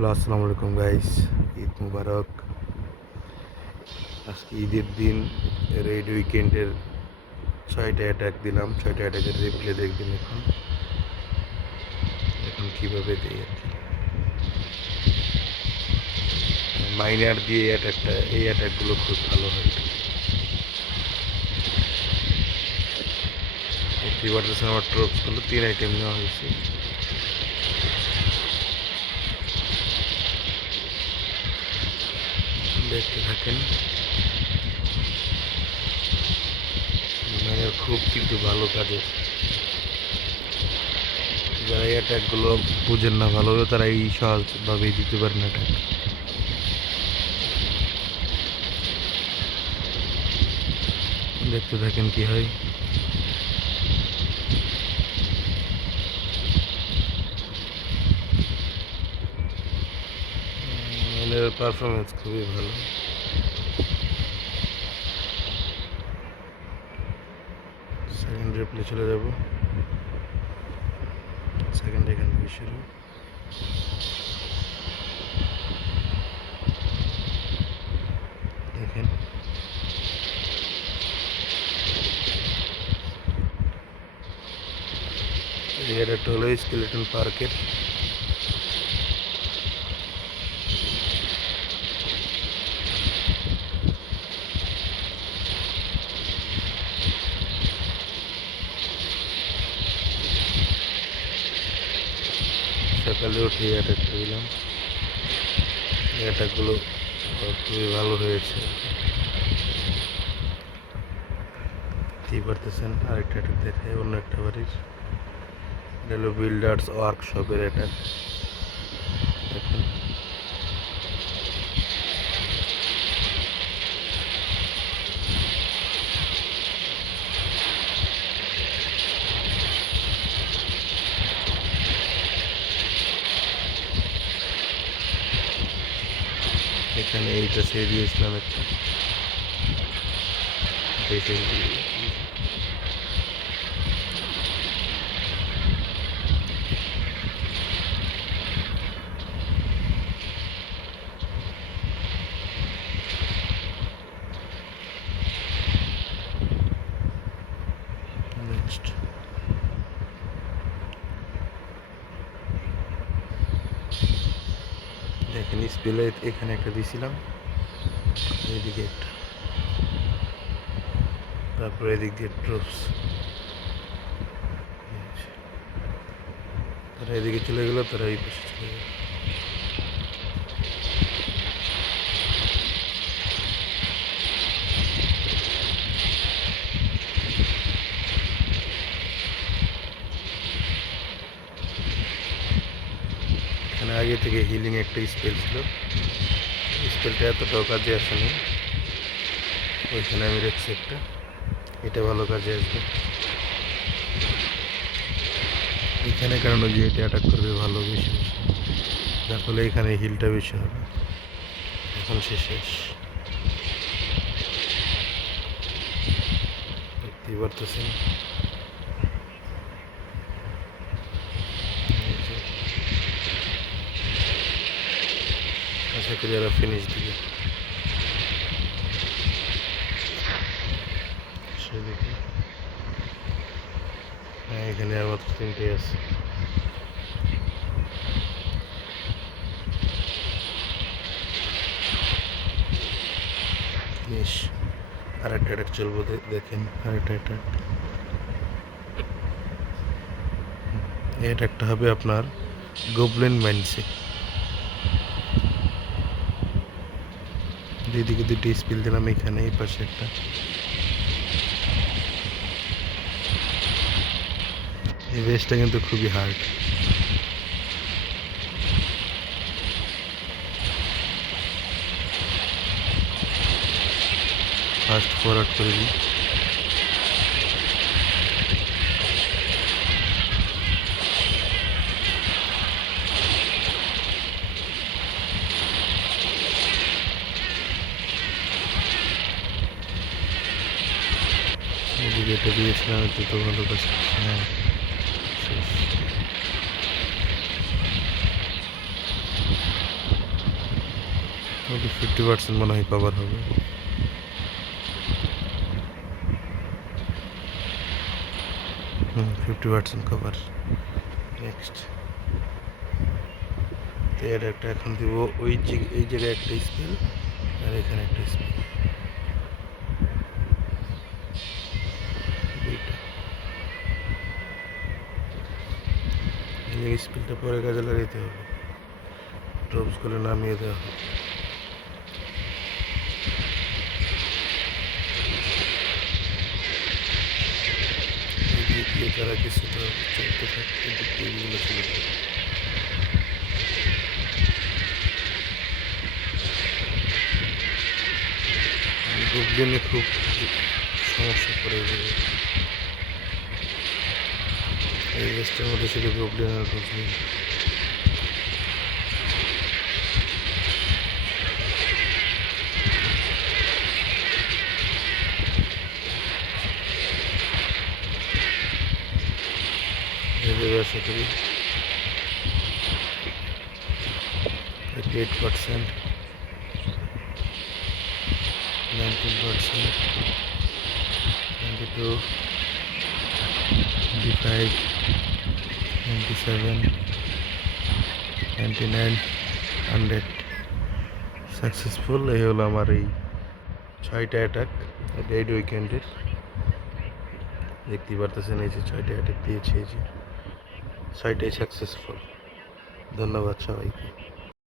Hello, আসসালামু আলাইকুম guys. Eid মুবারক। আজকে ঈদের দিন, রেড উইকেন্ডের 6টা অ্যাটাক দিলাম। 6টা অ্যাটাকের রিপ্লে দেখবেন। এখন কীভাবে দিই আর কি। মাইনার দিয়ে এই অ্যাটাকগুলো খুব ভালো হয়। দেখতেই পারতেছেন আমার ট্রপসগুলো 3 আইটেম নেওয়া হয়েছে। দেখতে থাকেন। মাইনার খুব কিন্তু ভালো কাজের। যারা এই অ্যাটাকগুলো বুঝেন না ভালোভাবে, তারা এই সহজভাবেই দিতে পারেন অ্যাটাক। দেখতে থাকেন কি হয়। এর পারফরমেন্স খুবই ভালো। সেকেন্ড রিপ্লে চলে যাব। সেকেন্ড এখান থেকে শুরু। দেখেন এটা হলো স্কেলেটন পার্কের। সকালে উঠে অ্যাটাকটা দিলাম। অ্যাটাকগুলো খুবই ভালো হয়েছে। দেখতেই পারতেছেন। আরেকটা অ্যাটাক দেখায় অন্য একটা বাড়ির। এটা হলো বিল্ডার্স ওয়ার্কশপের অ্যাটাক। দেখুন এখানে এইটা ছেড়ে দিয়েছিলাম একটা। নেক্সট দেখেন স্পেলে এখানে একটা দিয়েছিলাম, এইদিকে একটা, তারপরে এদিক দিয়ে ট্রুপস। তারা এদিকে চলে গেল, তারা এই পাশে চলে গেল। এখানে আগে থেকে হিলিং একটা স্পেল ছিল। স্পেলটা এতটাও কাজে আসেনি। ওইখানে আমি রেখেছি একটা। এটা ভালো কাজে আসবে এখানে, কারণ ওই যে এটা অ্যাটাক করবে ভালো বেশি বেশি, যার ফলে এখানে হিলটা বেশি হবে। এখন সে শেষ। দেখতেই পারতেছেন। আশা করি এরা ফিনিশ দিবে। সেদিকে হ্যাঁ, এখানে আর মাত্র 3টে আছে। ফিনিশ। আর একটা অ্যাটাক চলবো, দেখেন আর একটা অ্যাটাক। এই অ্যাটাকটা হবে আপনার গোবলিন মাইন্সে। দুইদিকে দুইটি স্পিল দিলাম, এখানে এই পাশে একটা। এই বেসটা কিন্তু খুবই হার্ড। ফাস্ট ফরওয়ার্ড করে দিই। এদিকে এটা দিয়েছিলাম, একটু তো ভালো কাজ করছে। হ্যাঁ, শেষ। 50% মনে হয় কভার হবে। হুম, 50% কভার। নেক্সট এর একটা এখন দিব এই জায়গায় একটা স্পেল আর এখানে একটা স্পেল, দুইটা। এই স্পেলটা পরে কাজে লাগাইতে হবে, ড্রপস করে নামিয়ে দেওয়া হবে। এদিক দিয়ে তারা কিছুটা চলতে থাকে, এদিক দিয়ে এগুলো চলে যায়। গোবলিনে খুব সমস্যা করে যাবে এই রেস্টের মধ্যে, শুধু গোবলিন আর গোবলিন। আশা করি 88%, 19%, 22, 25, 97, 99, 100 সাকসেসফুল। এই হলো আমার এই 6টা অ্যাটাক রেড উইকেন্ডের। দেখতেই পারতেছেন এই যে 6টা অ্যাটাক দিয়েছে, এই যে 6টাই সাকসেসফুল। ধন্যবাদ সবাইকে।